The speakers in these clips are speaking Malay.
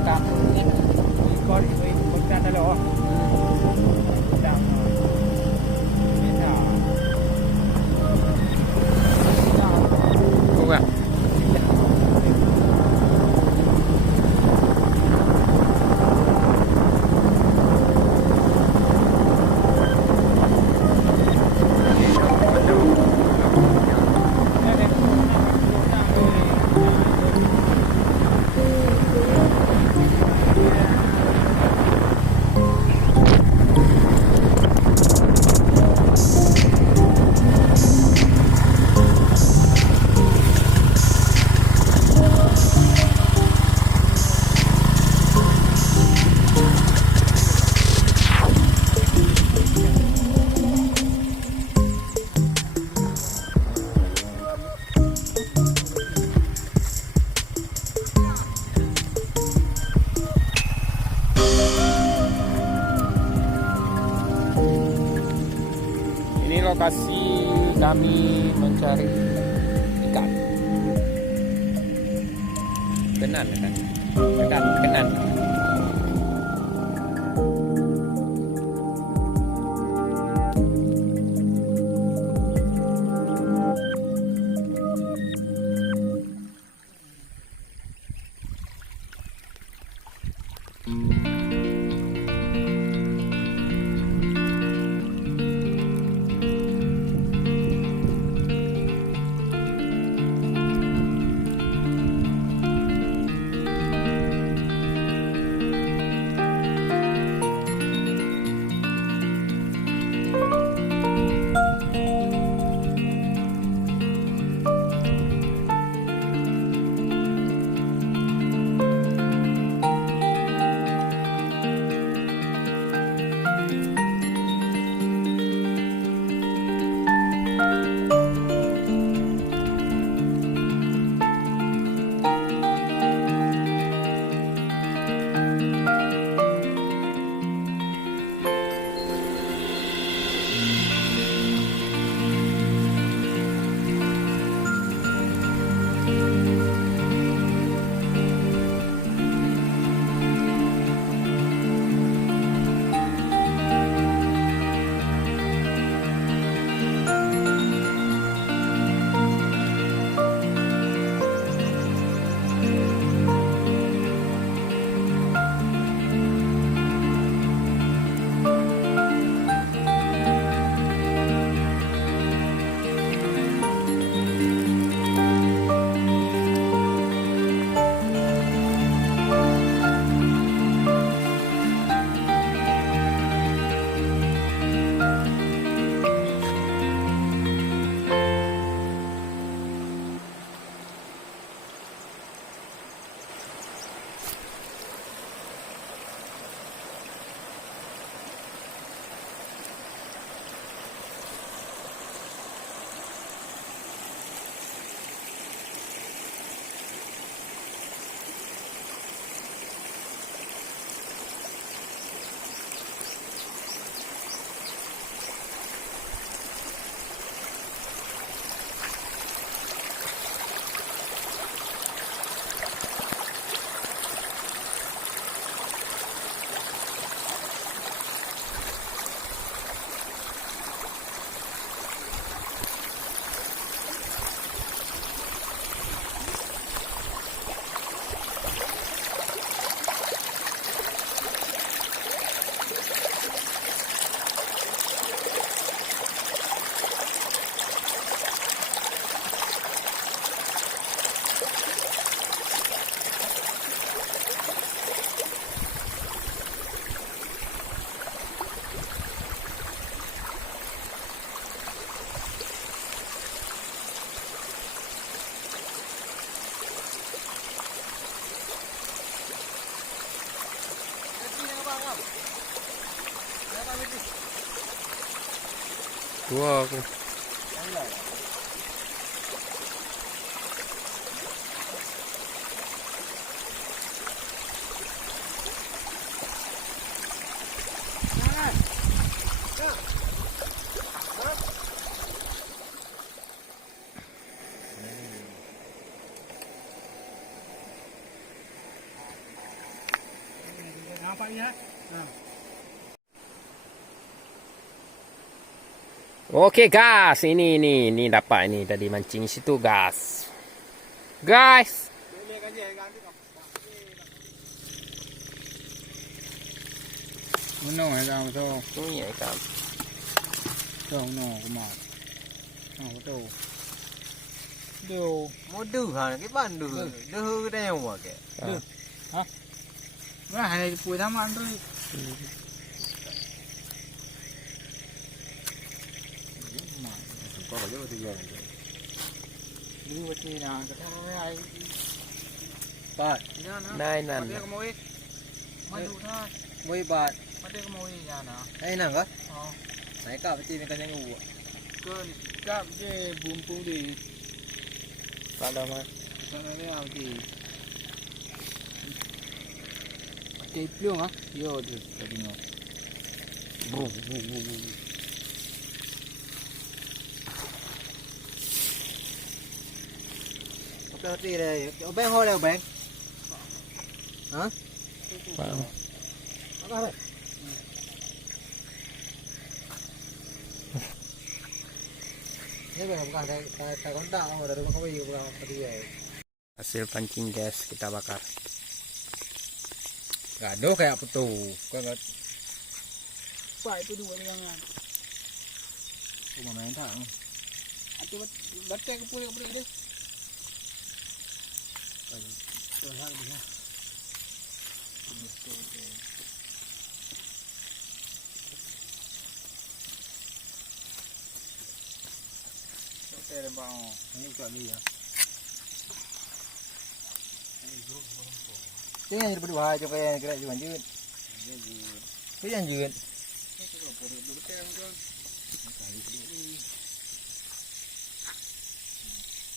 rekam ini ikut itu bukan ada loh sedang minta Không ạ. Ini lokasi kami mencari ikan. Kenan kan? Kenan. Dua aku. dapat ya. Okey guys, ini dapat ini tadi mancing situ guys. Guys. Nó hay sao mà thôi. Ini ya kan. Đâu nó cũng mà. Nó có đâu. Đâu. Mau đưa hả cái bàn đưa đưa cái đeo mà kìa. Hả? Nó hay bùi thăm ăn thôi. Có phải vô thì giờ. Đi vật gì nào cái thằng này. Bạn, Nai nan. Dia kemoi. Maju thôi. mấy bạn, Dia kemoi ya nah. đây nào có. Oh. Nãy cả cái tin cái nhang ngủ. Ke kap je bumbu di. Pada mah. Sana ni au di. Pakai plung ah. Yo tu tadi no. Bu. Cái gì đây? Ở bên hồi đâu bên? Hả? Faham. Apa đây? Ini bukan saya kontak dari rumah kamu juga tadi ya. Hasil pancing guys, kita bakar. Gaduh kayak apa tuh? Kan Pai tu dua dengan. cuma main tak. Ati baca ke pulih dia. Tuhan dia. Saya lembang. Ini kat dia ya. Ini yang berdua aja kayak gerak juga lanjut. Ini lanjut.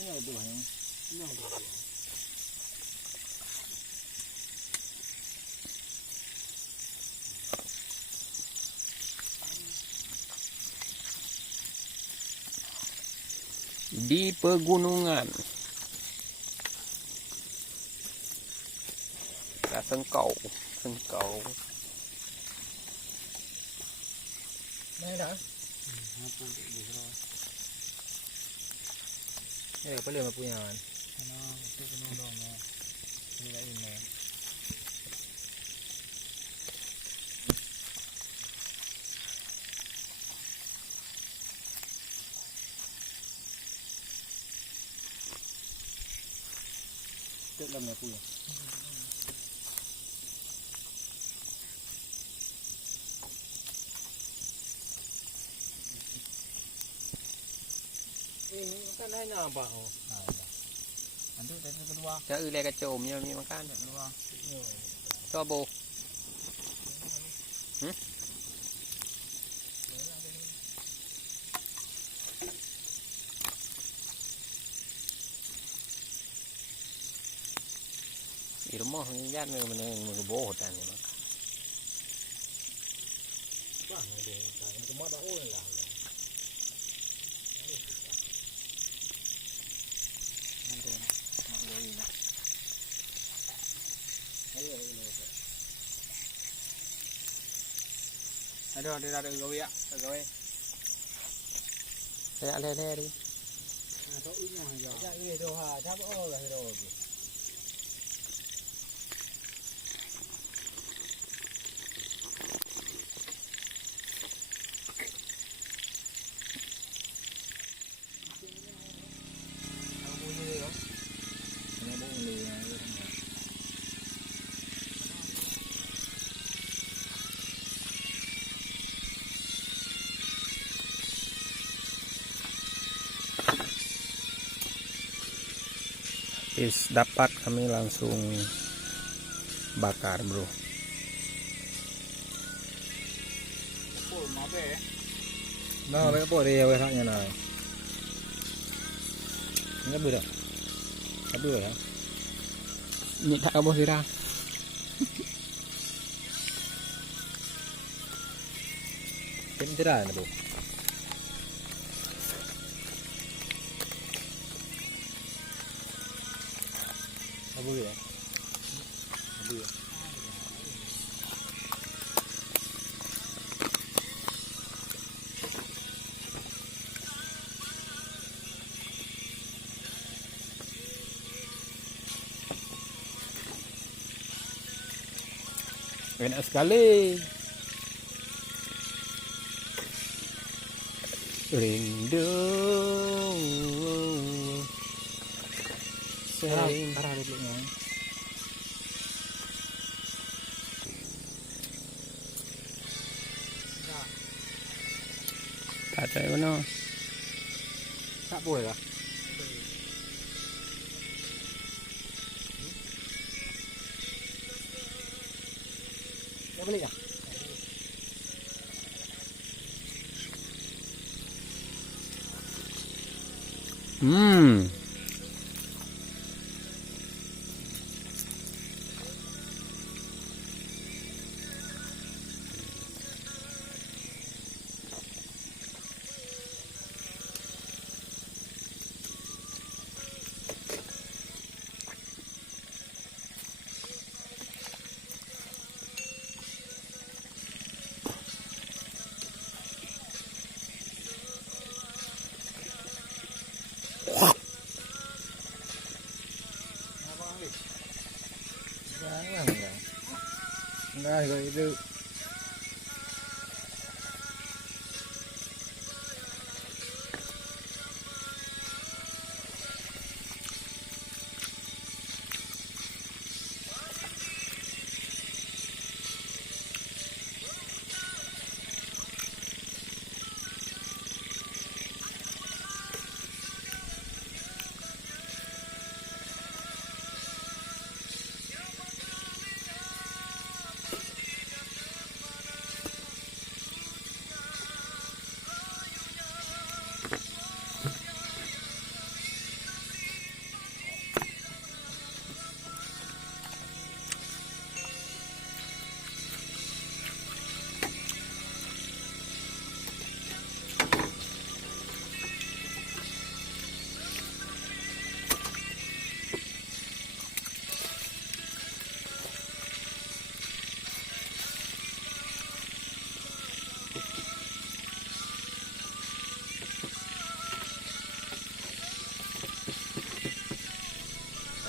Ini ada dua yang. Ini ada dua. Di pegunungan. Là sengkau. Đây đã. Đây là boleh punya kan. Itu kena dong. Ini lagi ni. Tự làm nhà punya. Ini kan hanya apa? Nanti tadi kedua. Cha ư le ka chôm như mi makan. Kedua. Cho bồ. Di rumah ni jan mình bố hột anh mà. Wah, ini dia. Cuma ada orang lah. Nanti nak beli lah. Ayo ini. Ada gawe ya, gawe. Le đi. Atau ini aja. Ya ini doa. Siapa orang lah doa. Is dapat kami langsung bakar bro. Oh, mabe. Nah, mereka boleh ya wesaknya nah. Ini beda. Tapi ya. Ini tak kamu sira. Ini tidak ada bu. Abu ya. Abu ya. Enak sekali. Rindu. Parah dulu nya. Tak tahu mana. Tak boleh lah. Dah balik dah. Hmm. Jangan enggak. Enggak kalau itu.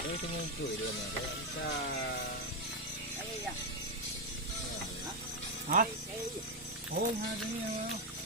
Ini cuma itu dia mah. Kita Hah? Oh, hari ni apa?